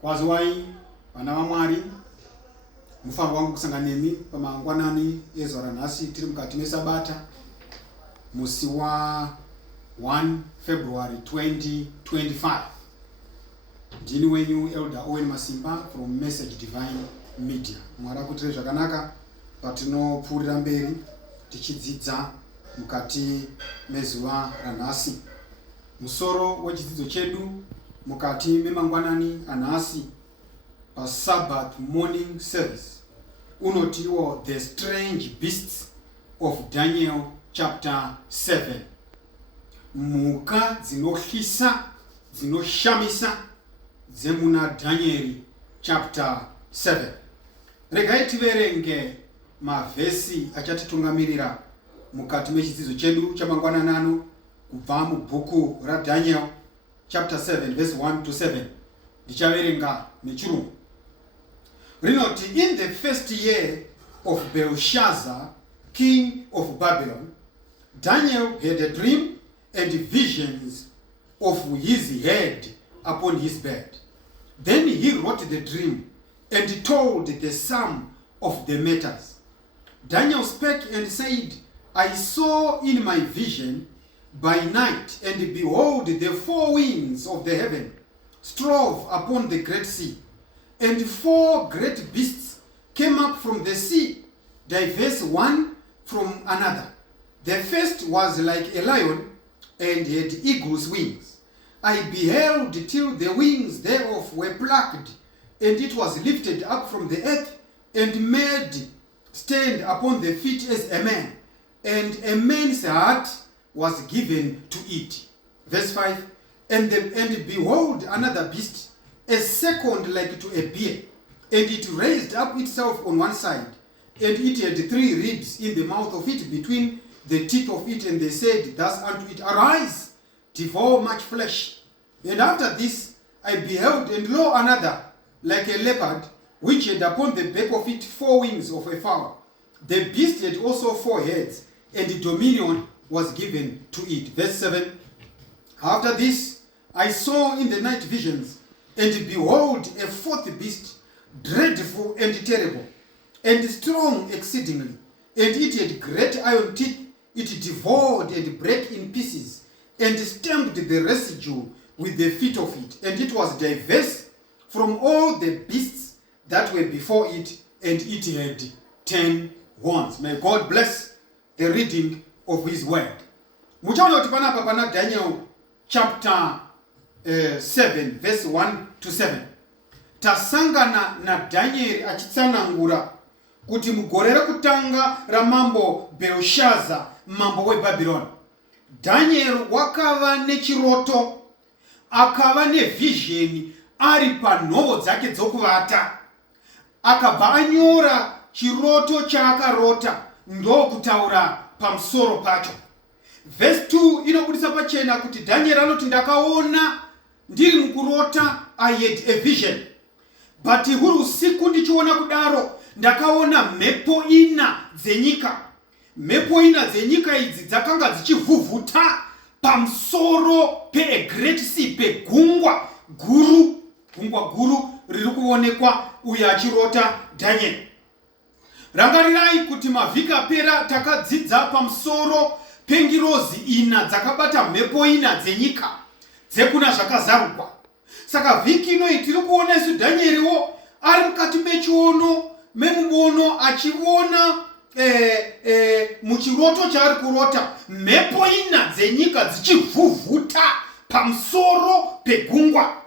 Kwaziwai vana vaMwari mufaro wangu kusangana nemi pamangwanani ezuva ranhasi tiri mukati mesabata musi wa 1 February 2025. Ndini wenyu Elder Owen Masimba from Message Divine Media. Mwari akutire zvakanaka patinopfuurira mberi tichidzidza mukati mezuva ranhasi. Musoro wechidzidzo chedu mukati memangwanani anhasi pa Sabbath morning service unotiwo The Strange Beasts of Daniel chapter 7. Mhuka dzinohlisa dzinoshamisa dzemuna Daniel chapter 7. Regai tiverenge mavhesi achatitungamirira mukati mechidzidzo chedu chamangwanani ano kubva mubhuku raDaniel chapter 7 verse 1 to 7. Ndichaverenga nechirungu. Rinoti, in the first year of Belshazzar, king of Babylon, Daniel had a dream and visions of his head upon his bed. Then he wrote the dream and told the sum of the matters. Daniel spake and said, I saw in my vision by night, and behold, the four winds of the heaven strove upon the great sea, and four great beasts came up from the sea, diverse one from another. The first was like a lion, and had eagle's wings. I beheld till the wings thereof were plucked, and it was lifted up from the earth, and made stand upon the feet as a man, and a man's heart was given to it. Verse 5, and behold another beast, a second like to a bear, and it raised up itself on one side, and it had three ribs in the mouth of it between the teeth of it, and they said thus unto it, Arise, devour much flesh. And after this I beheld, and lo, another like a leopard, which had upon the back of it four wings of a fowl. The beast had also four heads, and dominion was given to it. Verse 7, after this I saw in the night visions, and behold a fourth beast, dreadful and terrible, and strong exceedingly, and it had great iron teeth. It devoured and brake in pieces, and stamped the residue with the feet of it, and it was diverse from all the beasts that were before it, and it had 10 horns. May God bless the reading of his word. Muchaona kuti panapa pana Daniel chapter 7 verse 1 to 7. Tasangana na Daniel achitsanangura kuti mugore rekutanga ramambo Belshazzar, mambo weBabylon, Daniel wakava nechiroto, akava nevision ari panhoo dzake dzokuvata. Akabva anyora chiroto chaakarota ndokutaura pamusoro pacho. Verse 2 inobudisa pachena kuti Daniel anoti ndakaona ndiri mukurota, I had a vision. But huri usiku ndichiona kudaro ndakaona mhepo ina dzenyika. Mhepo ina dzenyika idzi dzakanga dzichivhuvhuta pamusoro pe great sea, pegungwa guru, gungwa guru riri kuonekwa uyo achirota Daniel. Rangarirai kuti mavhiki apera takadzidza pamusoro pengirozi ina dzakabata mhepo ina dzenyika dzekuna zvakazarurwa. Saka vhiki ino tiri kuona isu Danieriwo ari mukati mechiono memubono achiona muchiroto chaari kurota mhepo ina dzenyika dzichivhuvhuta pamusoro pegungwa.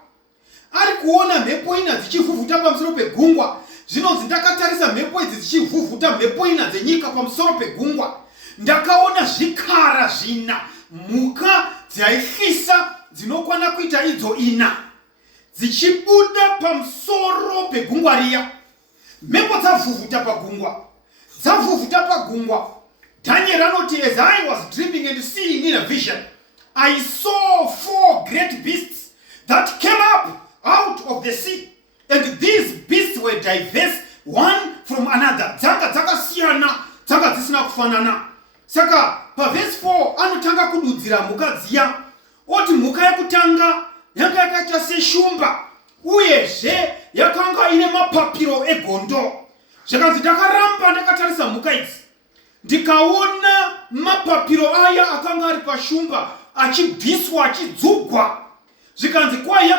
Ari kuona mhepo ina dzichivhuvhuta pamusoro pegungwa. Zvinonzi ndakatarisa mhepo idzi dzichivhuvhuta mhepo ina dzenyika pamusoro pegungwa, ndakaona zvikara zvina, mhuka dzaihlisa dzinokwana kuita idzo ina, dzichibuda pamusoro pegungwa riya. Mhepo dzavhuvhuta pagungwa, dzavhuvhuta pagungwa. Daniel anoti, as I was dreaming and seeing in a vision, I saw four great beasts that came up out of the sea. And these beasts were diverse one from another. Dzanga dzakasiyana, dzanga dzisina kufanana. Saka pa verse 4 anotanga kududzira mhuka dziya. Oti mhuka yekutanga yanga yakaita seshumba, uyezve yakanga ine mapapiro egondo. Zvikanzi ndakaramba ndakatarisa mhuka idzi, ndikaona mapapiro aya akanga ari pashumba achibviswa achidzugwa. Zvikanzi kwai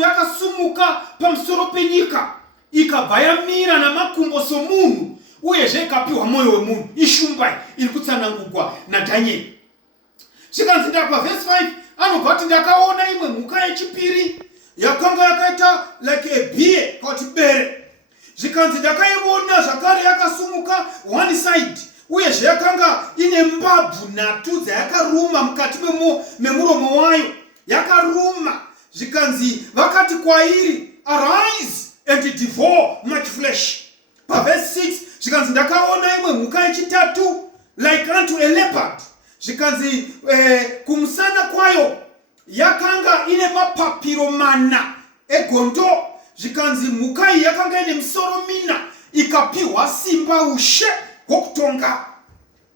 yakasumuka pamusoro penyika, ikabva yamira namakumbo somunhu, uyezve ikapiwa mwoyo wemunhu. Ishumba iri kutsanangurwa naDhanieri. Zvikanzi ndapa verse 5 anobva kuti ndakaona imwe mhuka yechipiri yakanga yakaita like a bear, kuti bere. Zvikanzi ndakaiona zvakare yakasumuka one side, uyezve yakanga ine mbabvu nhatu dzayakaruma mukati memuromo wayo, yakaruma. Zvikanzi vakati kwairi, arise and devour much flesh. Verse 6 zvikanzi ndakaona imwe mhuka yechitatu like unto a leopard. Zvikanzi kumusana kwayo yakanga ine mapapiro mana egondo. Zvikanzi mhuka iyi yakanga ine misoro mina, ikapiwa simba ushe hwokutonga.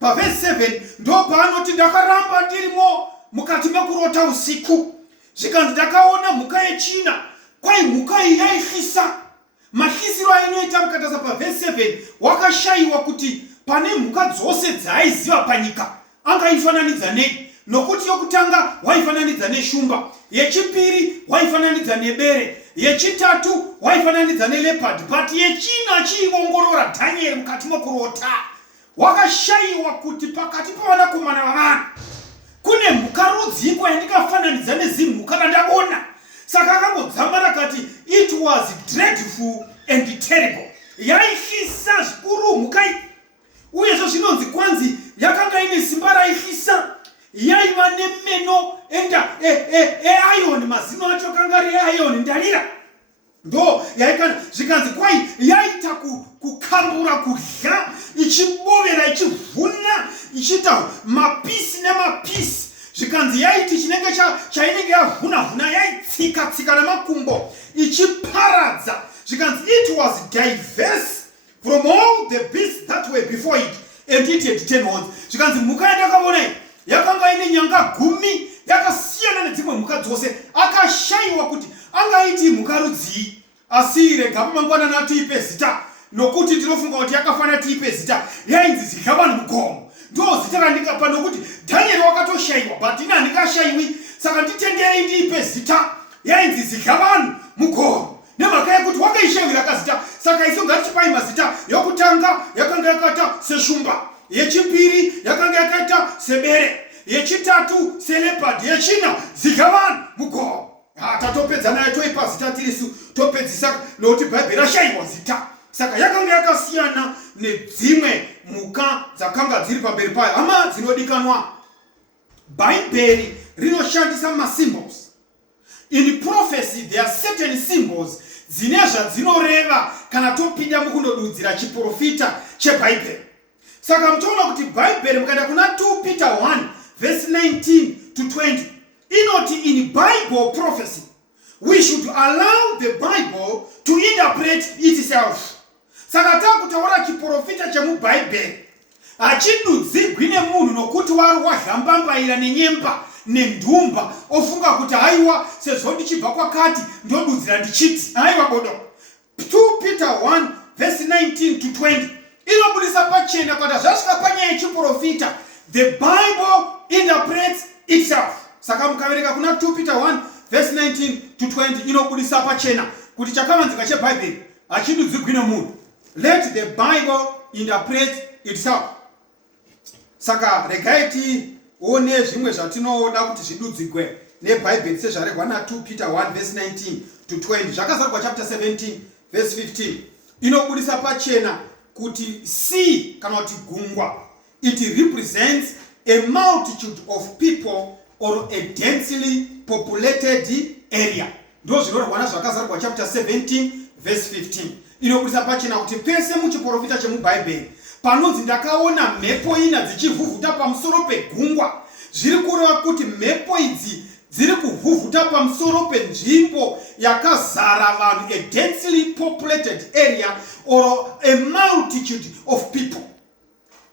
Verse 7 ndo paanoti ndakaramba ndirimo mukati mekurota usiku. Zvikanzi ndakaona mhuka yechina, kwai mhuka iyi yaifisa. Mafisiro ainoita mukatasa verse 7 wakashayiwa kuti pane mhuka dzose dzaaiziva panyika angaifananidza nei, nokuti yokutanga waifananidza neshumba, yechipiri waifananidza nebere, yechitatu waifananidza neleopard, but yechina achiiongorora Dhanieri mukati mokurota, wakashayiwa kuti pakati pavanakomana vavanhu kune mhuka rudziko yandikafananidza nezimhuka randaona. Saka akangodzama akati it was dreadful and terrible. Yaifisa zvikuru mhuka iyi, uyezvo zvinonzi kwanzi yakanga ine simba raifisa, yaiva nemeno enda eiron, mazino acho akanga ari eiron ndarira. Ndo yaikana zvikanzi kwai yaita kukambura kudya, ichibovera ichivhuna, ichiita mapisi nemapisi. Zvikanzi yaiti chinenge chainenge yavhuna yaitsika namakumbo ichiparadza. Zvikanzi it was diverse from all the beasts that were before it, and it had 10 horns. Zvikanzi mhuka yandakaona yakanga ine nyanga 10, yakasiyana nedzimwe mhuka dzose. Akashayiwa kuti angaiti mhuka rudzii, asi rega pamangwanani atiipe zita, nokuti ndinofunga kuti yakafanira tiipe zita. Yainzi zikavanhu mugomo, ndo zita randikapa, nokuti Dhanieri wakatoshayiwa, but ina handikashayiwi, saka nditenderei ndiipe zita. Yainzi zikavanhu mugomo, nemhaka yekuti wakaishayira kazita. Saka isu ngatichipai mazita. Yokutanga yakanga yakaita seshumba, yechipiri yakanga yakaita sebere, yechitatu seleopard, yechina zikavanhu mugomo. Tatopedza naye toipa zita tirisu topedzisa, nokuti Bhaibheri rashayiwa zita. Saka yakanga yakasiyana nedzimwe mhuka dzakanga dziri pamberi payo. Hama dzinodikanwa, Bhaibheri rinoshandisa masymbols. In prophecy there are certain symbols dzine zvadzinoreva kana topinda mukundodudzira chiprofita cheBhaibheri. Saka mutoona kuti Bhaibheri mukaenda kuna 2 Peter 1 verse 19 to 20 inoti in Bible prophecy we should allow the Bible to interpret itself. Saka takutaura chiprofita chemubhaibheri hachidudzirwi nemunhu nokuti wari wazhambambaira nenyemba nendumba ofunga kuti haiwa sezvo ndichibva kwakati ndodudzira ndichiti. Haiwa bodo. 2 Peter 1 verse 19 to 20 inobudisa pachena kuti zvasvika panyaya yechiprofita the Bible interprets itself. Saka mukavereka kuna 2 Peter 1 verse 19 to 20 inobudisa pachena kuti chakavanzika cheBhaibheri hachidudzirwi nemunhu. Let the Bible interpret itself. Saka regai tione zvimwe zvatinoda kuti zvidudzirwe neBhaibheri sezvaregwa na2 Peter 1 verse 19 to 20. Zvakazarwa chapter 17 verse 15 inobudisa pachena kuti sea kana kuti gungwa it represents a multitude of people or a densely populated area. Ndo zvinorwa nazvakazarwa chapter 17 verse 15 inobudisa pachena kuti pese muchiprofita chemubhaibheri panonzi ndakaona mhepo ina dzichivhuvhuta pamusoro pegungwa, zviri kureva kuti mhepo idzi dziri kuvhuvhuta pamusoro penzvimbo yakazara vanhu, a densely populated area or a multitude of people.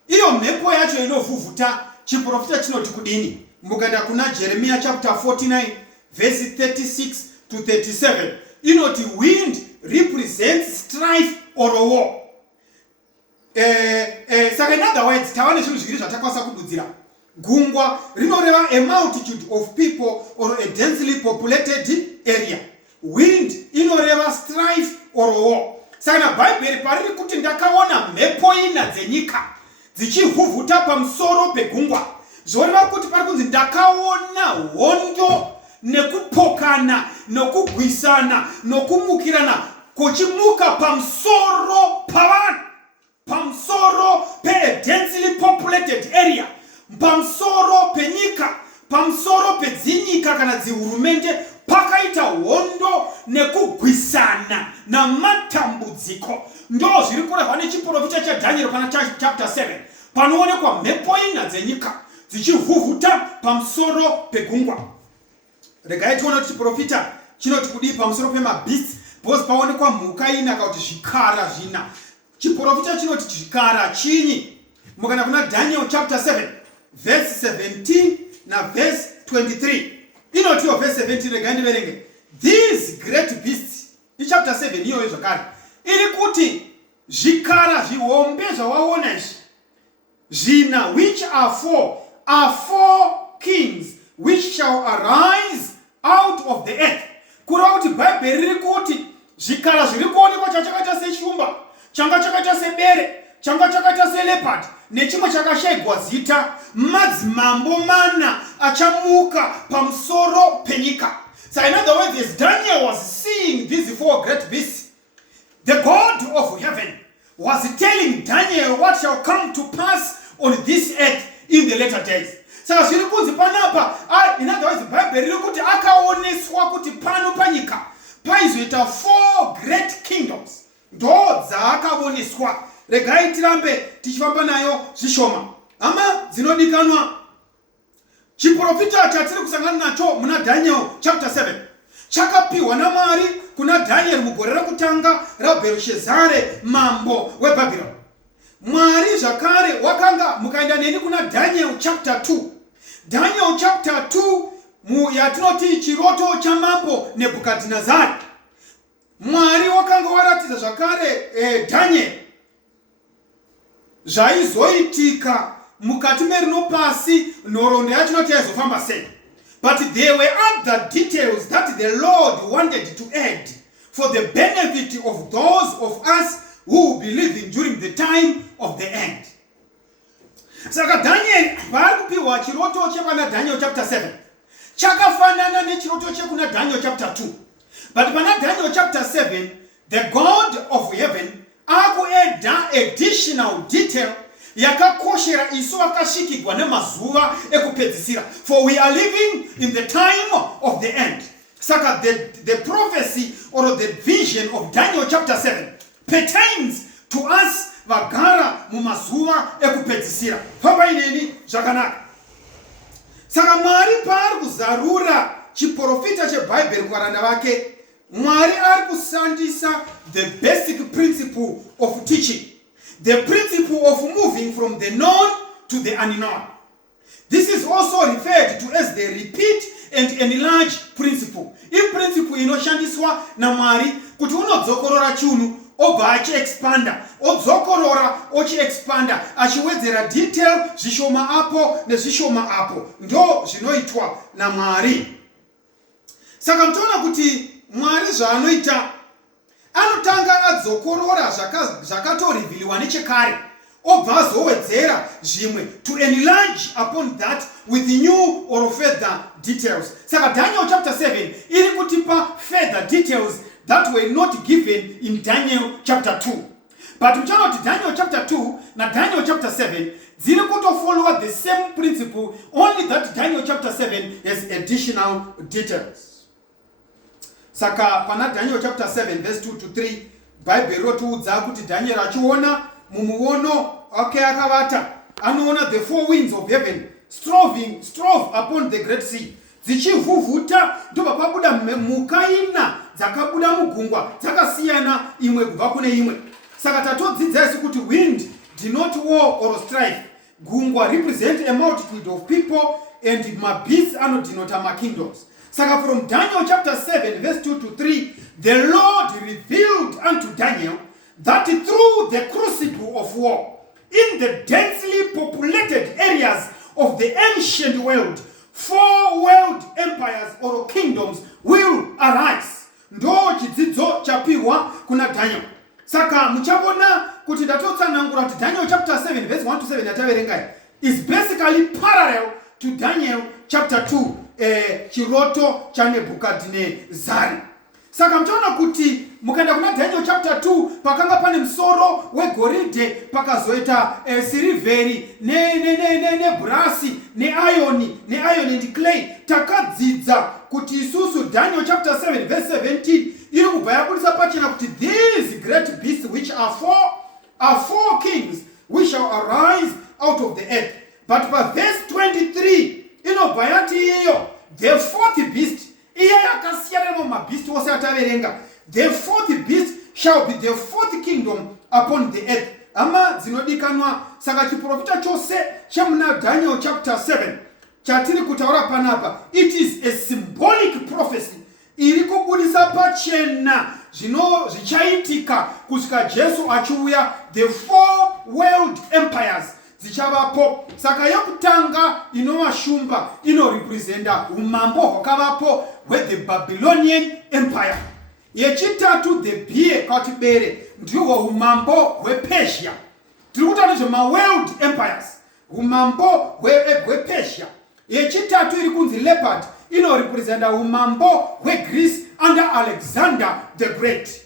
Iyo mhepo yacho inovhuvhuta chiprofita chinoti kudini? Mukaenda kuna Jeremiah chapter 49 verse 36 to 37 inoti wind represents strife or a war. Saka in other words, tawane zvinhu zviviri zvatakwanisa kududzira. Gungwa rinoreva a multitude of people or a densely populated area. Wind inoreva strife or a war. Saka naBhaibheri pariri kuti ndakaona mhepo ina dzenyika dzichivhuvhuta pamusoro pegungwa. Zvoreva kuti pari kunzi ndakaona hondo nekupokana nokugwisana nokumukirana kuchimuka pamusoro pavanhu, pamusoro pe densely populated area, pamusoro penyika, pamusoro pedzinyika kana dzihurumende, pakaita hondo nekugwisana namatambudziko. Ndo zviri kurehwa nechiprofita chaDhanieri pana chapter 7 panoonekwa mhepo ina dzenyika dzichivhuvhuta pamusoro pegungwa. Regai tione kuti chiprofita chinoti kudii pamusoro pemabeasts, because paonekwa mhuka ina kana kuti zvikara zvina. Chiprofita chinoti zvikara chinyi? Mukana kuna Daniel chapter 7 verse 17 na verse 23 inotiwo verse 17. Regai ndiverenge. These great beasts chapter 7 iyoyo zvakare iri kuti zvikara zvihombe zvawaona izvi zvina, which are four kings which shall arise out of the earth. Kureva kuti Bhaibheri riri kuti zvikara zviri kuonekwa chakaita seshumba, changa chakaita sebere, changa chakaita seleopard nechimwe chakashayigwa zita, madzimambo mana achamuka pamusoro penyika. So in other words, as Daniel was seeing these four great beasts, the God of heaven was telling Daniel what shall come to pass on this earth in the later days. Saka zviri kunzi panapa, in other words, Bhaibheri riri kuti akaoneswa kuti pano panyika paizoita four great kingdoms. Ndo dzaakaoneswa. Regai tirambe tichifamba nayo zvishoma. Hama dzinodikanwa, chiprofita chatiri kusangana nacho muna Daniel chapter 7 chakapiwa naMwari kuna Daniel mugore rekutanga raBherishazare mambo weBhabhironi. Mwari zvakare wakanga mukaenda neni kuna Daniel chapter 2. Daniel chapter 2 yatinoti chiroto chamambo Nebhukadhinezari. Mwari wakanga waratidza zvakare Daniel zvaizoitika mukati merino pasi, nhoroondo yatinoti yaizofamba sei. But there were other details that the Lord wanted to add for the benefit of those of us who will be living during the time of the end. Saka Daniel vari kupiwa chiroto chepana Daniel chapter 7 chakafanana nechiroto chekuna Daniel chapter 2. But pana Daniel chapter 7, the God of heaven akueda additional detail yakakoshera isu akashikigwa nemazuva ekupedzisira. For we are living in the time of the end. Saka the prophecy or the vision of Daniel chapter 7 pertains to us vagara mumazuva ekupedzisira. Pamba ineni zvakanaka. Saka Mwari paari kuzarura chiprofita cheBhaibheri kuvaranda vake, Mwari ari kushandisa the basic principle of teaching, the principle of moving from the known to the unknown. This is also referred to as the repeat and enlarge principle. In principle inoshandiswa naMwari kuti unodzokorora chinhu obva achiexpanda, odzokorora ochiexpanda, achiwedzera detail zvishoma apo nezvishoma apo. Ndo zvinoitwa naMwari. Saka mtoona kuti Mwari zvaanoita anotanga adzokorora zvakatorivhiliwa nechekare obva azowedzera zvimwe to enlarge upon that with new or further details. Saka Daniel chapter 7 iri kutipa further details that were not given in Daniel chapter 2. But mchanoti Daniel chapter 2 na Daniel chapter 7 dziri kutofollow the same principle, only that Daniel chapter 7 has additional details. Saka pana Daniel chapter 7 verse 2 to 3 Bible rotiudza kuti Daniel achiona mumuono wake akavata anoona the four winds of heaven strove upon the great sea, dzichivhuvhuta ndobva pabuda mhuka ina dzakabuda mugungwa dzakasiyana imwe kubva kune imwe. Saka tatodzidza isi kuti wind denote war or strife, gungwa represent a multitude of people, and mabeasts anodinota makingdoms. Saka from Daniel chapter 7 verse 2 to 3, the Lord revealed unto Daniel that through the crucible of war in the densely populated areas of the ancient world, 4 world empires or kingdoms will arise. Ndo chidzidzo chapiwa kuna Daniel. Saka muchabona kuti ndatotsanangura kuti Daniel chapter 7 verse 1 to 7 yataverengai is basically parallel to Daniel chapter 2 chiroto cha Nebukadnezari. Saka mtaona kuti mukaenda kuna Daniel chapter 2 pakanga pane msoro wegoridhe pakazoita siliveri ne brasi ne iron and clay. Takadzidza kuti isusu Daniel chapter 7 verse 17 iri kubaya kulisa pachina kuti these great beasts which are four kings which shall arise out of the earth. But by verse 23 inobaya kuti iyo the fourth beast, the fourth beast shall be the fourth kingdom upon the earth. Ama zinodikanwa saka chiprofita chose chamuna Daniel chapter 7 chatiri kutaura panapa. It is a symbolic prophecy iri kubudisa pachena zvino zvichaitika kusvika Jesu achiuya. The 4 world empires dzichavapo. Saka yokutanga inovashumba inorepresenta umambo hwakavapo with the Babylonian Empire. Yechitatu the bie kati bere ndiwo umambo hwePersia. Tiri kutaura nezvema world empires, umambo hwePersia. Yechitatu iri kunzi leopard inorepresenta umambo hweGreece under Alexander the Great.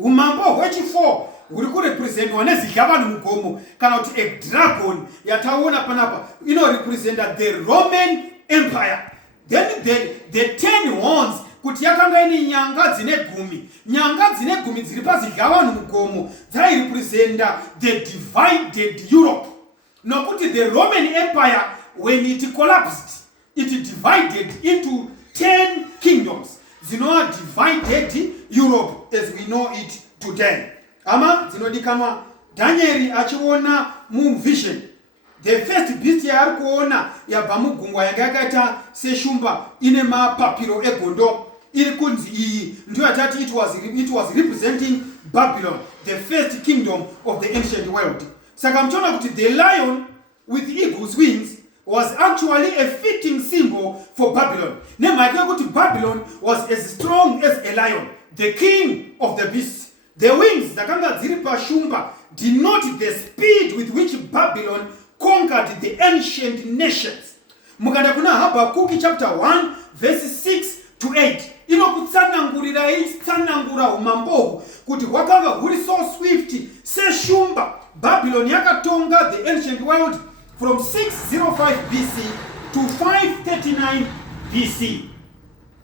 Umambo hwechi4 uri kurepresentwa nezigavana mugomo kana kuti a dragon yataona panapa inorepresenta the Roman Empire. Then the 10 horns kuti yakanga ine nyanga dzine gumi dziri pazigavana mugomo dzairepresenta the divided Europe. Nokuti the Roman Empire when it collapsed it divided into 10 kingdoms. Zinoa divided Europe as we know it today. Ama zinodikanwa Daniel achiona mu vision. The first beast yaari kuona yabva mugungwa yanga yakaita seshumba ine mapapiro egondo iri kunzi iyi ndiyo yatati it was representing Babylon, the first kingdom of the ancient world. Saka mchona kuti the lion with eagle's wings was actually a fitting symbol for Babylon. Nemaike kuti Babylon was as strong as a lion, the king of the beasts. The wings zakanga dziri pashumba denote the speed with which Babylon conquered the ancient nations. Mukanda kuna Habakkuk chapter 1 verse 6 to 8 inokutsanangurira itsanangura umambo kuti hwakanga huri so swift seshumba. Babylon yakatonga the ancient world from 605 BC to 539 BC.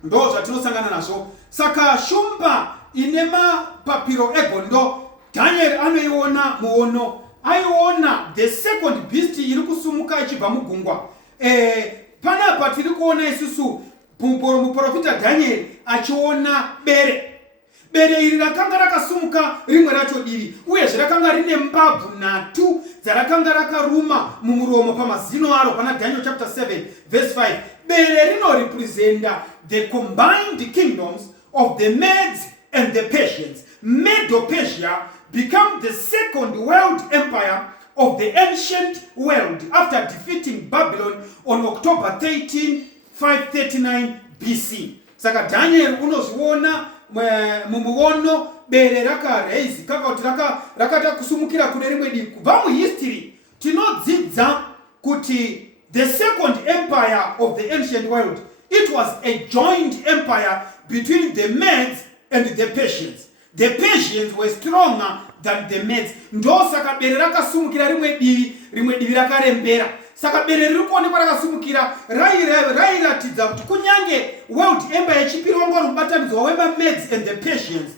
Ndo zvatinosangana nazvo. Saka shumba inema papiro egondo Daniel anoiona muono. Aiona the second beast iri kusumuka ichibva mugungwa. Panapa tiri kuona isusu muprofita Daniel achiona bere iri rakanga rakasumuka rimwe racho divi uye zvirakanga rine mbabvu 2 dzarakanga rakaruma mumuromo pamazino aro pana Daniel chapter 7 verse 5. Bere rinorepresenta the combined kingdoms of the Medes and the Persians. Medo-Persia became the second world empire of the ancient world after defeating Babylon on October 13, 539 BC. Saka Daniel unozviona mumuono bere rakareisi kakati rakata kusumukira kune rimwe divi. Kubva muhistory tinodzidza kuti the second empire of the ancient world, it was a joint empire between the Medes and the Persians. The Persians were stronger than the Medes. Ndo saka bere rakasumukira rimwe divi rakarembera. Saka bere riri kuonekwa rakasumukira rairatidza kuti kunyange world empire yechipiri wanga rubatanidzwa wema-Medes and the Persians,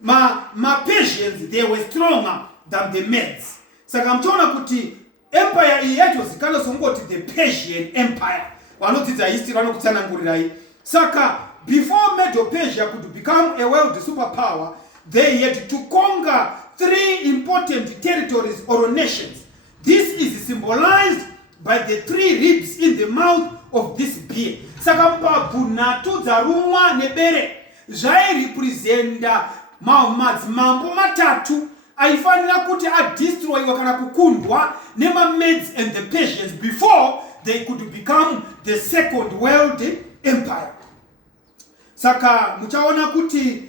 ma-Persians they were stronger than the Medes. Saka mchaona kuti empire iyi yachozikana songoti the Persian Empire. Vanodzidza history vanokutsanangurirai. Saka before Medo-Persia could become a world superpower, they had to conquer 3 important territories or nations. This is symbolized by the 3 ribs in the mouth of this bear. saka mbabvu 3 dzarumwa nebere zvairepresenta madzimambo 3 aifanira kuti adestroyiwa kana kukundwa nemaMedes and the Persians before they could become the second world empire. Saka muchaona kuti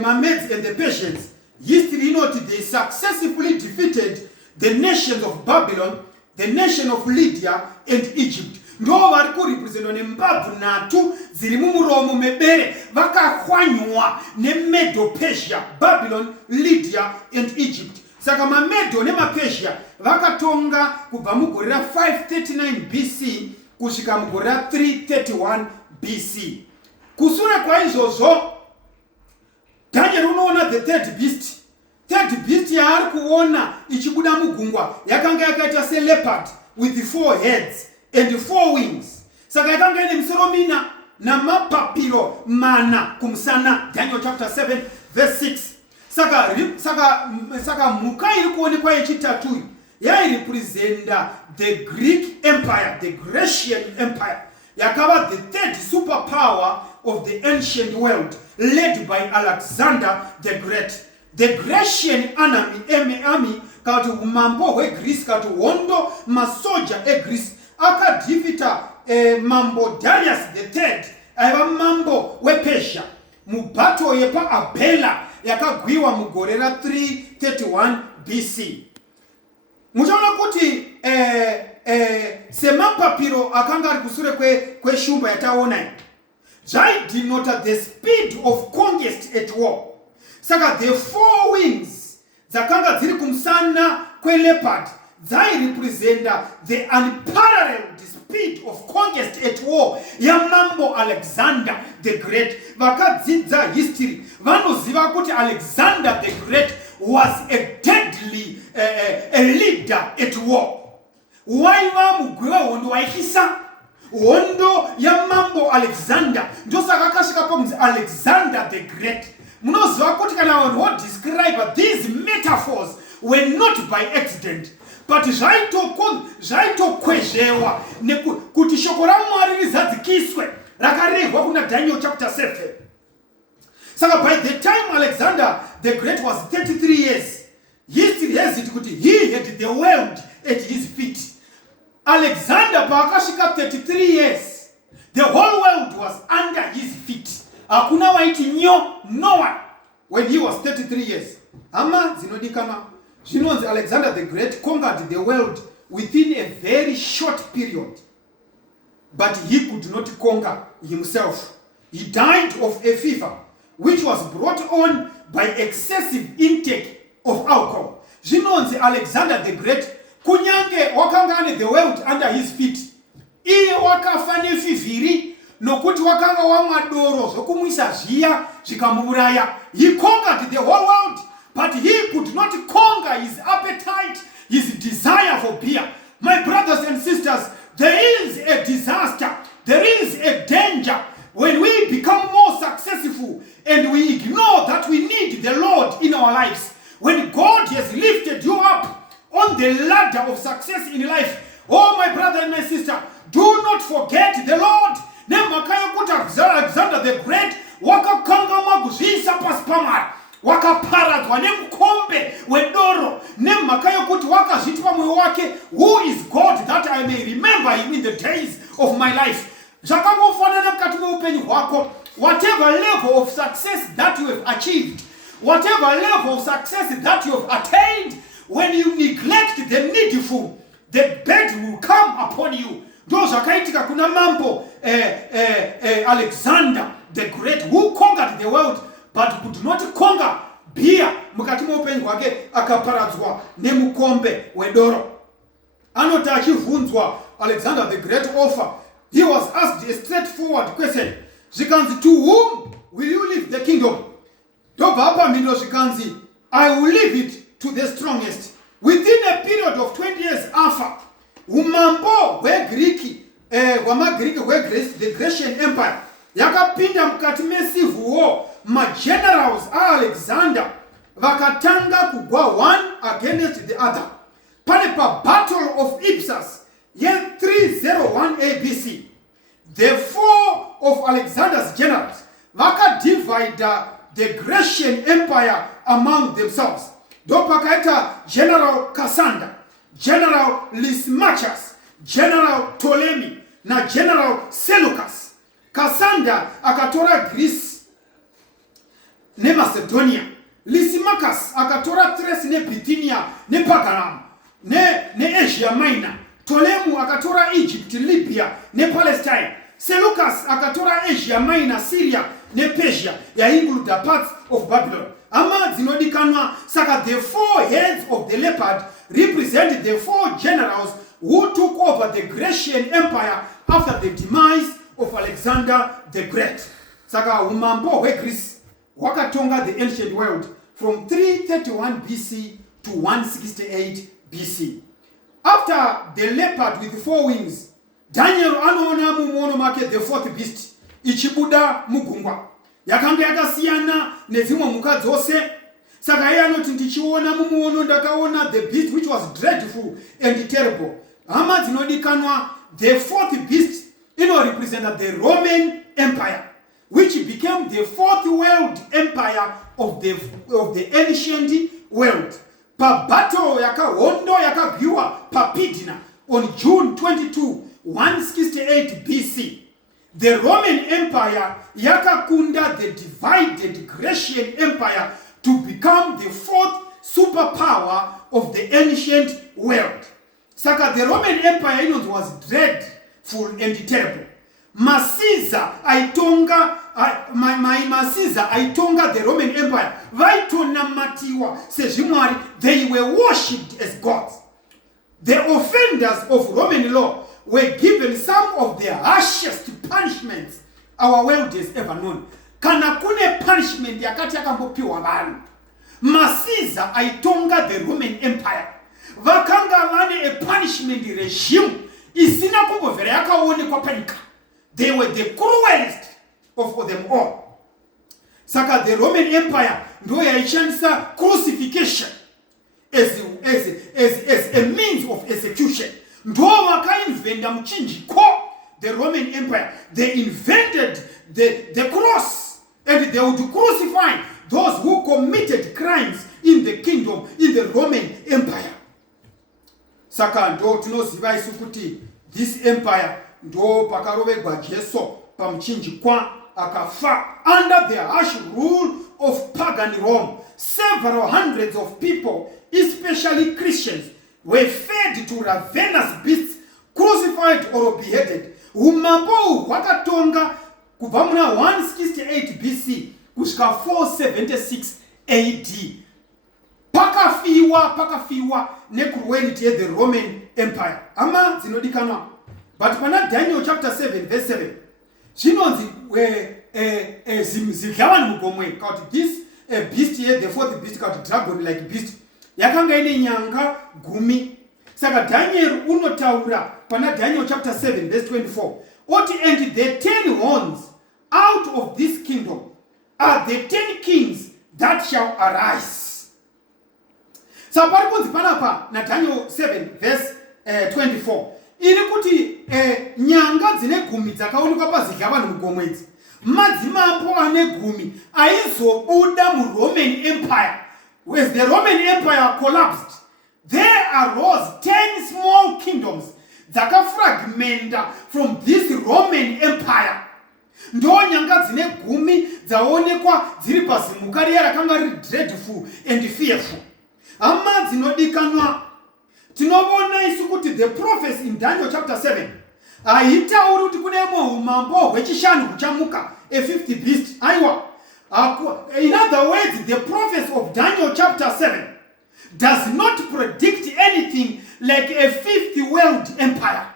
maMedes and the Persians, history inoti they successfully defeated the nations of Babylon, the nation of Lydia and Egypt. Ndo vari kurepresentwa nembabvu 3 dziri mumuromo mebere vakahwanywa neMedo Persia, Babylon, Lydia and Egypt. Saka maMedo nemaPersia vakatonga kubva mugore ra 539 BC kusvika mugore ra 331 BC. Kusure kwaizvozvo Daniel unoona the third beast yaari kuona ichibuda mugungwa yakanga yakaita seleopard with 4 heads and 4 wings. Saka yakanga ine misoro 4 namapapiro 4 kumusana. Daniel chapter 7 verse 6. Saka mhuka iri kuonekwa yechitatu yairepresenta the Greek empire, the Grecian empire, yakava the third superpower of the ancient world, led by Alexander the Great. The Grecian army kati umambo hweGreece kati hondo masoja eGreece akadhifita mambo Darius the third aiva mambo wePersia mubato yepa Abela yakagwiwa mugore ra 331 BC. Muchaona kuti semapapiro akanga ari kusure kweshumba yataona zvaidinota the speed of conquest at war. Saka the 4 wings dzakanga dziri kumusana kweleopard dzairepresenta the unparalleled speed of conquest at war yamambo Alexander the Great. Vakadzidza history vanoziva kuti Alexander the Great was a deadly a leader at war. Waiva mugwiwa hondo waikisa hondo yamambo Alexander ndosaka akasvika pamunzi Alexander the Great. Munoziva kuti kana vanhu vo describe these metaphors were not by accident, but zvaitokwezvewa kuti shoko raMwari rizadzikiswe rakarehwa kuna Daniel chapter 7. Saka by the time Alexander the Great was 33 years, history has it kuti he had the world at his feet. Alexander paakasvika 33 years, the whole world was under his feet. Hakuna waiti nyo, no one, when he was 33 years. Ama zinodikama. Zvinonzi Alexander the Great conquered the world within a very short period. But he could not conquer himself. He died of a fever, which was brought on by excessive intake of alcohol. Zvinonzi Alexander the Great, kunyange wakanga the world under his feet, iye wakafa nefivhiri nokuti wakanga wamwa doro zvokumwisa zviya zvikamuuraya. He conquered the whole world, but he could not conquer his appetite, his desire for beer. My brothers and sisters, there is a disaster, there is a danger when we become more successful and we ignore that we need the Lord in our lives. When God has lifted you up on the ladder of success in life, oh my brother and my sister, do not forget the Lord. Alexander the Great wakakanga kuzviisa pasi pamwari, wakaparadzwa nemukombe wedoro nemhaka yokuti wakazviti pamwoyo wake, who is God that I may remember him in the days of my life. Zvakangofanana mukati meupenyu hwako, whatever level of success that you have achieved, whatever level of success that you have attained, when you neglect the needful, the bad will come upon you. Ndo zvakaitika kuna mambo Alexander the Great, who conquered the world but could not conquer beer. Mukati meupenyu hwake akaparadzwa nemukombe wedoro. Anoti achivhunzwa Alexander the Great offer, he was asked a straightforward question. Zvikanzi, to whom will you leave the kingdom? Dobva apa mhindo zvikanzi, I will leave it to the strongest. Within a period of 20 years after, umambo hweGreek, hwamaGreek hweGreece, the Grecian empire, yakapinda mukati mecivil war. Magenerals aAlexander vakatanga kugwa one against the other. Pane pa battle of Ipsus ye 301 ABC, the four of Alexander's generals vakadivide the Grecian empire among themselves. Dopakaita General Cassander, General Lysimachus, General Ptolemy na General Seleucus. Cassander akatora Greece ne Macedonia. Lysimachus akatora Thrace ne Bithynia ne Pagaram ne Asia Minor. Ptolemy akatora Egypt, Libya ne Palestine. Seleucus akatora Asia Minor, Syria ne Persia ya include parts of Babylon. Ama zinodikanwa saka the four heads of the leopard represent the four generals who took over the Grecian empire after the demise of Alexander the Great. Saka umambo we Greece wakatonga the ancient world from 331 BC to 168 BC. After the leopard with four wings, Daniel anaona mumono make the fourth beast ichibuda mugungwa. Yakanga yakasiyana nezimwe mhuka dzose. Saka iye anoti ndichiona mumuono ndakaona the beast which was dreadful and terrible. Hama dzinodikanwa the fourth beast represented the Roman Empire, which became the fourth world empire of the ancient world. Pa battle hondo yakabiwa pa Pidna on June 22, 168 BC. The Roman Empire yakakunda the divided Grecian Empire to become the fourth superpower of the ancient world. Saka the Roman Empire was dreadful and terrible. Masimba aitonga the Roman Empire. Vaitonamatiwa sezimwari, they were worshipped as gods. The offenders of Roman law were given some of the harshest punishments our world has ever known. Kana kune punishment yakati yakambopiwa vanhu. Masimba aitonga the Roman Empire. Vakanga vane a punishment regime isina kumbovera yakaonekwa panyika. They were the cruelest of them all. Saka the Roman Empire ndo yaishandisa crucifixion as a means of execution. Ndo vakainvenda muchinjiko the Roman Empire. They invented the cross, and they would crucify those who committed crimes in the kingdom, in the Roman Empire. Saka ndo tinoziva isu kuti this empire ndo pakarovegwa Jesu pamuchinjikwa akafa under the harsh rule of pagan Rome. Several hundreds of people, especially Christians, were fed to ravenous beasts, crucified or beheaded. Umambo wakatonga kubva muna 168 BC kusvika 476 AD. Pakafiwa necruelty the Roman Empire. Ama zinodikanwa. But pana Daniel chapter 7 verse 7. Chinonzi zigavani mugomwe kauti this beast here, the fourth beast kauti dragon like beast. Yakanga ine nyanga gumi. Saka Daniel unotaura pana Daniel chapter 7 verse 24. Oti and the 10 horns out of this kingdom are the 10 kings that shall arise. So pariponzi panapa na Daniel 7 verse 24. Ili kuti nyanga dzine gumi dzakaonekwa pazigavani mugomwedzi. Madzimambo ane gumi aizobuda muRoman Empire. As the Roman Empire collapsed, there arose 10 small kingdoms dzakafragmenta from this Roman Empire. Ndo nyanga dzine gumi dzaonekwa dziri pazimuka riya rakanga riri dreadful and fearful. Ama dzinodikanwa tinobona isu kuti the prophets in Daniel chapter 7 aitauri kuti kune umambo hwechishanu kuchamuka, a fifth beast. Aiwa. In other words, the prophets of Daniel chapter 7 does not predict anything like a fifth world empire.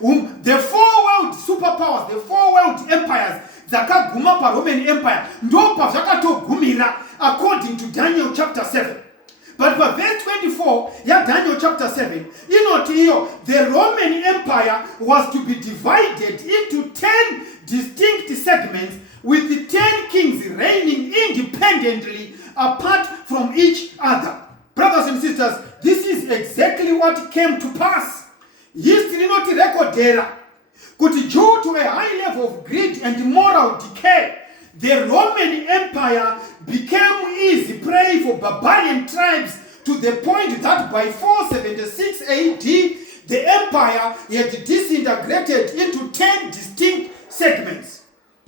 The four world superpowers, the four world empires, zakaguma pa Roman Empire, ndo pa zvakatogumira according to Daniel chapter 7. But for verse 24, yeah, Daniel chapter 7, the Roman Empire was to be divided into 10 distinct segments with the 10 kings reigning independently apart from each other. Brothers and sisters, this is exactly what came to pass. History not recordera kuti due to a high level of greed and moral decay, the Roman Empire became easy prey for barbarian tribes to the point that by 476 AD, the empire had disintegrated into 10 distinct segments.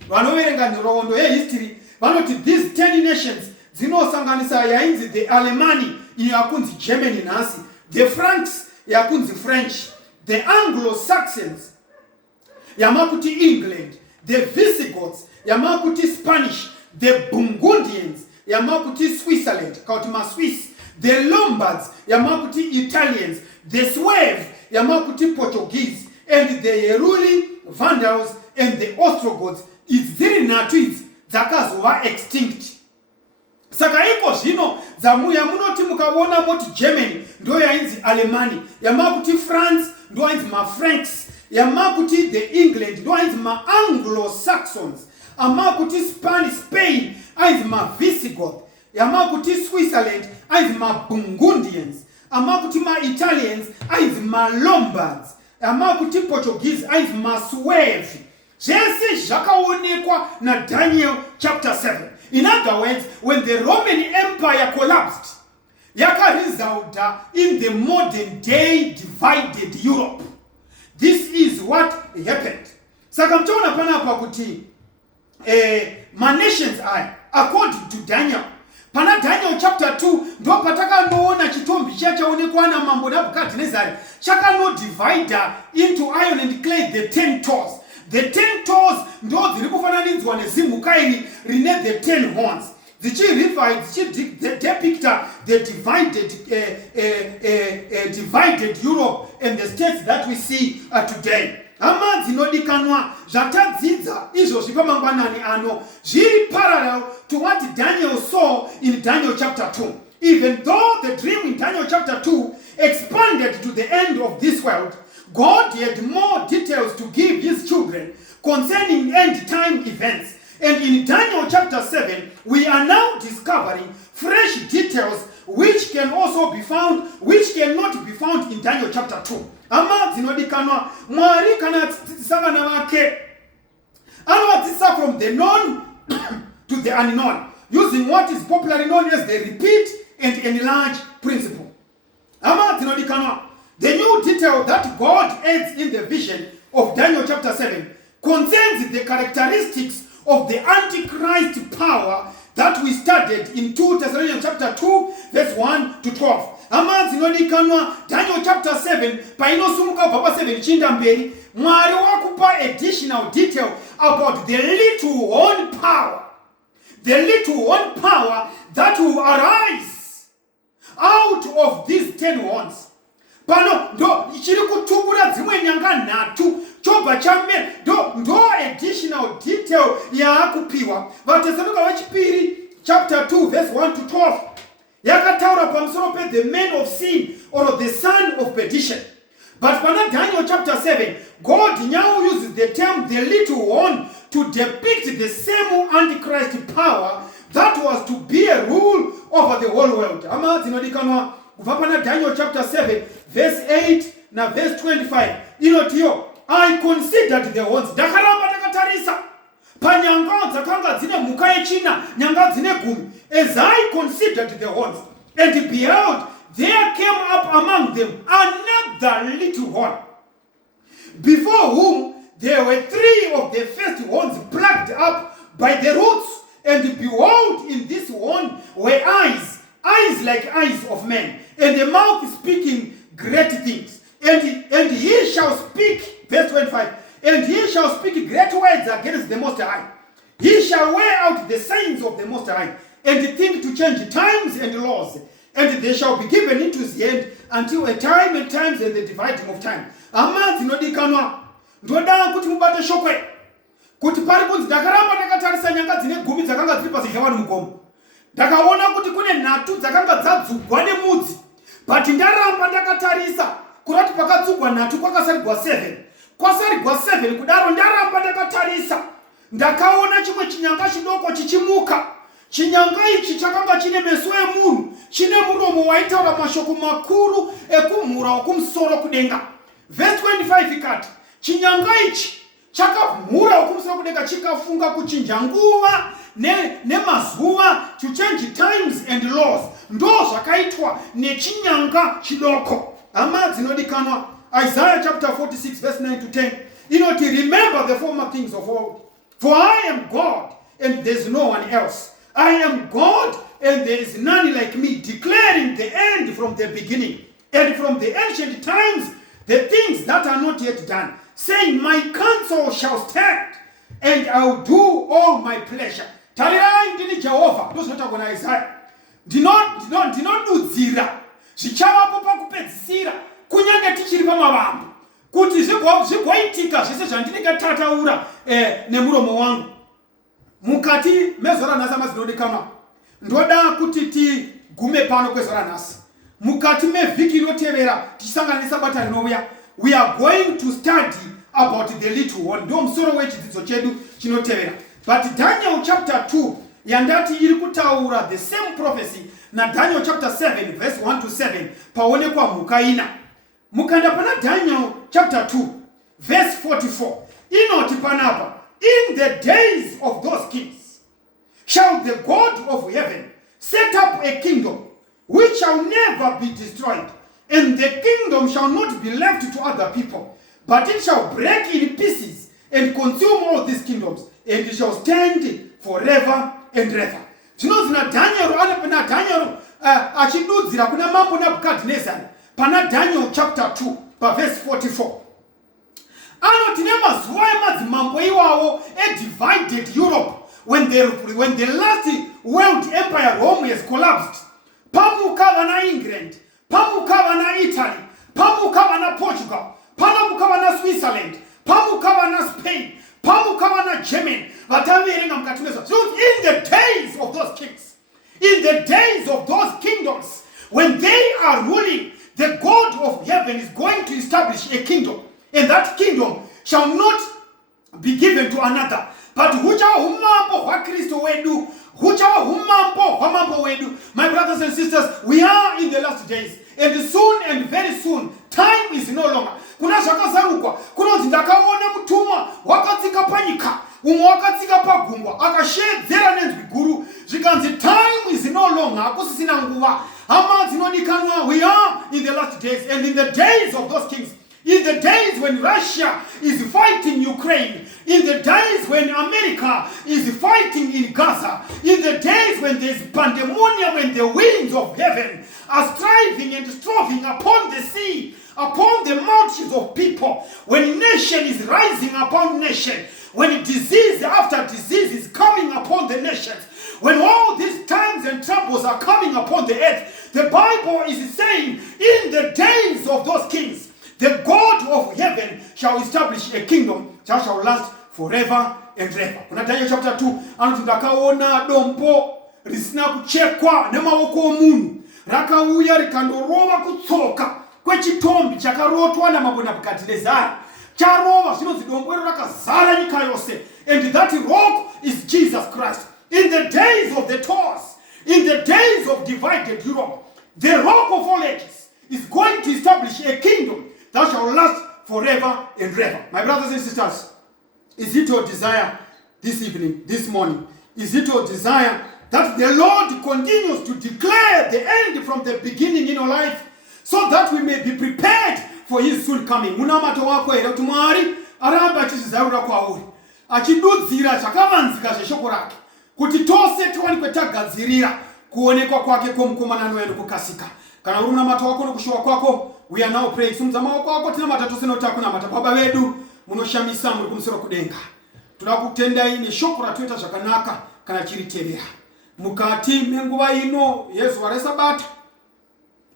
Vanoverenga nhoroondo yehistory vanoti these 10 nations dzinosanganisa yainzi the Alemani iyo yakunzi Germany nhasi, the Franks yakunzi French, the Anglo-Saxons yamakuti England, the Visigoths yamakuti Spanish, the Burgundians yamakuti Switzerland kauti ma-Swiss, the Lombards yamakuti Italians, the Sueves yamakuti Portuguese, and the Heruli, Vandals, and the Ostrogoths dziri nhatu idzi dzakazova extinct. Saka iko zvino dzamuya munoti mukaona moti Germany ndo yainzi Alemani, yamakuti France ndo yainzi ma-Franks, yamakuti the England ndo yainzi ma-Anglo-Saxons, amakuti Spain ainzi ma-Visigoth, yamakuti Switzerland ainzi ma-Burgundians, amakuti ma-Italians ainzi ma-Lombards, yamakuti Portuguese ainzi ma-Sueves. Zvese zvakaonekwa na Daniel chapter 7. In other words, when the Roman Empire collapsed, yakaresulta in the modern day divided Europe. This is what happened. Saka mtaona panapa kuti nations are according to Daniel. Pana Daniel chapter 2 ndo patakandoona chitombi chachaonekwa na mambo Nebukadnezari chakano divider into iron and clay, the 10 toes. The 10 toes ndo dziri kufananidzwa nezimhuka iri rine the 10 horns. Depicta the divided Europe and the states that we see today. Hama dzinodikanwa zvatadzidza izvo zvipamangwanani ano zviri parallel to what Daniel saw in Daniel chapter 2. Even though the dream in Daniel chapter 2 expanded to the end of this world, God had more details to give his children concerning end-time events. And in Daniel chapter 7, we are now discovering fresh details which cannot be found in Daniel chapter 2. Ama dzinodikanwa Mwari kana tsisangana vake anovatisa from the known to the unknown, using what is popularly known as the repeat and enlarge principle. Ama dzinodikanwa, the new detail that God adds in the vision of Daniel chapter 7 concerns the characteristics of the Antichrist power that we studied in 2 Thessalonians chapter 2 verse 1 to 12. Ama dzinodikanwa Daniel chapter 7 painosumuka baba 7 chinda mberi, Mwari wakupa additional detail about the little horn power. The little horn power that will arise out of these 10 horns. Pano ndo ichiri kutubura dzimwe nyanga nhatu chobva chamera ndo additional detail yaakupiwa. Vatesalonika vachipiri chapter 2 verse 1 to 12 yakataura pamusoro pe the man of sin or the son of perdition. But pana Daniel chapter 7, God now uses the term the little horn to depict the same Antichrist power that was to be a rule over the whole world. Ama dzinodikanwa kubva pana Daniel chapter 7 verse 8 na verse 25 inotiyo, I considered the horns. Dakaramba dakatarisa panyanga dzakanga dzine mhuka yechina, nyanga dzine gumi. As I considered the horns, and behold, there came up among them another little horn, before whom there were 3 of the first horns plucked up by the roots. And behold, in this horn were eyes like eyes of men, and a mouth speaking great things. And he shall speak, verse 25, and he shall speak great words against the Most High. He shall wear out the signs of the Most High, and think to change times and laws, and they shall be given into his hand until a time and times and the dividing of time. Ama dzinodikanwa ndoda kuti mubate shokwe kuti pari kunzi ndakaramba ndakatarisa nyanga dzine gumi dzakanga dziri pasi zvavanu mugomo. Ndakaona kuti kune nhatu dzakanga dzadzugwa nemudzi, but ndaramba ndakatarisa kurati pakadzugwa nhatu kwakasarigwa 7. Kwasarigwa 7 kudaro ndaramba ndakatarisa ndakaona chimwe chinyanga chidoko chichimuka. Chinyanga ichi chakanga chine meso emunhu, chine muromo waitaura mashoko makuru ekumhura wokumusoro kudenga. Verse 25 ikati, chinyanga ichi chakamhura okumusoro kudenga chikafunga kuchinja nguva nemazuva, to change times and laws. Ndo zvakaitwa nechinyanga chidoko. Hama dzinodikanwa, Isaiah chapter 46 verse 9 to 10 inoti, remember the former things of old, for I am God and there is no one else. I am God and there is none like me, declaring the end from the beginning, and from the ancient times the things that are not yet done, saying, my counsel shall stand, and I will do all my pleasure. Tarirai ndini Jehovah, ndozvinoti na Isaiah, ndinodudzira zvichavapo pakupedzisira, kunyange tichiri pamavambo, kuti zvigoitika zvese zvandinenge tataura nemuromo wangu. Mukati mezora nhasi amazvinodikanwa, ndoda kuti tigume pano kwezora nhasi. Mukati mevhiki inotevera tichisangana nesabata rinouya, we are going to study about the little one. Ndio musoro wechidzidzo chedu chinotevera. But Daniel chapter 2 yandati iri kutaura the same prophecy na Daniel chapter 7 verse 1 to 7 paonekwa mhuka ina. Mukanda pana Daniel chapter 2 verse 44 inoti panapa, in the days of those kings shall the God of heaven set up a kingdom which shall never be destroyed, and the kingdom shall not be left to other people, but it shall break in pieces and consume all these kingdoms, and it shall stand forever and ever. Tinozina Daniel ana Daniel achidudzira kuna mambo Nebukadnezar pana Daniel chapter 2 verse 44. Anoti nemazuva emadzimambo iwawo divided Europe, when the last world empire Rome has collapsed. Pamukava na England, pamukava na Italy, pamukava na Portugal, pamukava na Switzerland, pamukava na Spain, pamukava na Germany. So in the days of those kings, in the days of those kingdoms, when they are ruling, the God of heaven is going to establish a kingdom, and that kingdom shall not be given to another, but huchawa humambo wa Kristo wedu, huchawa humambo wa mambo wedu. My brothers and sisters, we are in the last days, and soon and very soon time is no longer. Kuna zvakazarukwa, kunonzi ndakaona mutumwa wakatsika panyika, umwe wakatsika pagungwa, akashedzera nenzwi guru, zvikanzi time is no longer, hakusisina nguva. Hama dzinodikanwa, we are in the last days, and in the days of those kings, in the days when Russia is fighting Ukraine, in the days when America is fighting in Gaza, in the days when there is pandemonium, when the winds of heaven are striving and striving upon the sea, upon the multitudes of people, when nation is rising upon nation, when disease after disease is coming upon the nations, when all these times and troubles are coming upon the earth, the Bible is saying, in the days of those kings, the God of heaven shall establish a kingdom that shall last forever and ever. Kuna Daniel chapter 2, anoti ndakaona dombo risina kuchekwa nemaoko omunhu, rakauya rikandorova kutsoka kwechitombi chakarotwa namambo Nebukadnezari. Charova, zvinonzi dombo iro rakazara nyika yose, and that rock is Jesus Christ. In the days of the tours, in the days of divided Europe, the rock of all ages is going to establish a kingdom that shall last forever and ever. My brothers and sisters, is it your desire this evening, this morning? Is it your desire that the Lord continues to declare the end from the beginning in your life, so that we may be prepared for his soon coming? Munamato wako here kuti Mwari aramba achizarura kwauri, achidudzira chakavanzika zveshoko rake, kuti tose tiwanikwe tagadzirira kuonekwa kwake kwomukomana wedu kukasika. Kana uri munamato wako nokushuwa kwako, we are now praying. Sumza maoko wako tinamata tose notakunamata. Baba vedu munoshamisa muri kumusoro kudenga, tunakutendai neshoko ratoita zvakanaka kana chiritevera mukati menguva ino yezuva resabata.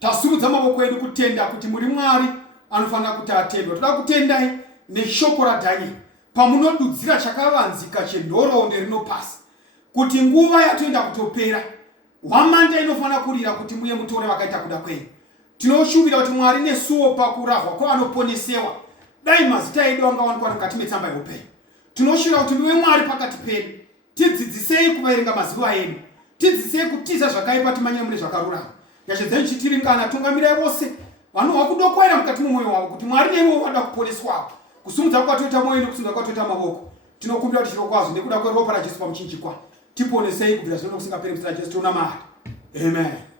Tasumudza maoko edu kutenda kuti muri Mwari anofanira kuti atendwe. Toda kutendai neshoko raDhanieri pamunodudzira chakavanzika chenhoroondo rinopasa, kuti nguva yatoenda kutopera, hwamanda inofanira kurira kuti muye mutore vakaita kuda kwenyu. Tinoshuvira kuti Mwari nesuwo pakurahwa kwavanoponesewa, dai mazita edu angawanikwa mukati metsamba youpenyu. Tinoshuvira kuti ndiwe Mwari pakati pedu. Tidzidzisei kuverenga mazuva edu, tidzidzisei kutiza zvakaipa timanyemure zvakarurama. Yachedzai chitiringana, tungamirai vose vanhu vakudokwera mukati mumwoyo wavo kuti Mwari neivo vada kuponeswawo. kusumudza kwatoita moyo nekusumudza kwatoita maboko. Tinokumbira kuti chiro kwazvo nekuda kweropa raJesu pamuchinjikwa tiponesei kubvira zvino kusingaperi muzita raJesu. Tona mari. Amen.